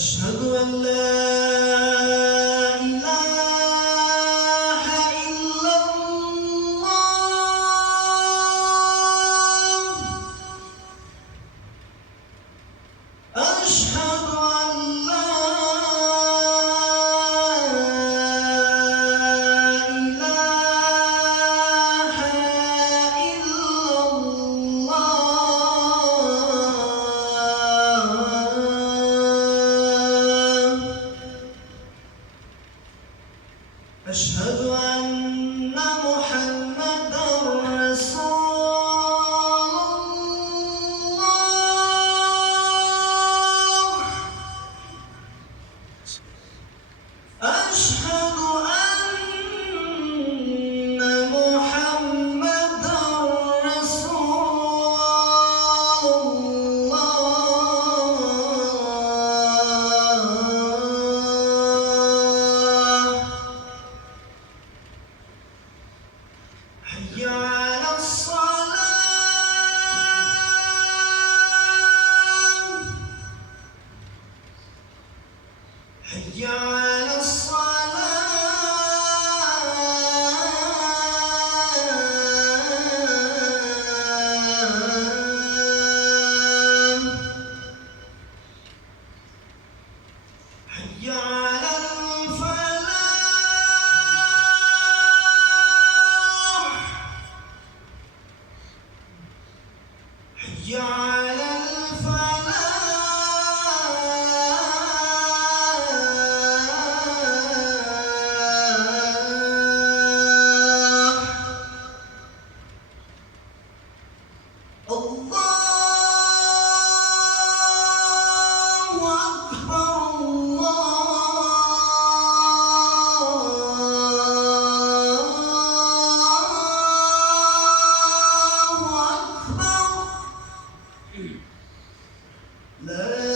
أشهد أن لا إله إلا الله. أشهد أن لا إله إلا الله. أشهد أن محمدًا رسول الله. أشهد أن محمدًا رسول الله. حي على الصلاة. حي على الصلاة. حي على الفلاح. حي على الفلاح. الله أكبر. الله أكبر. لا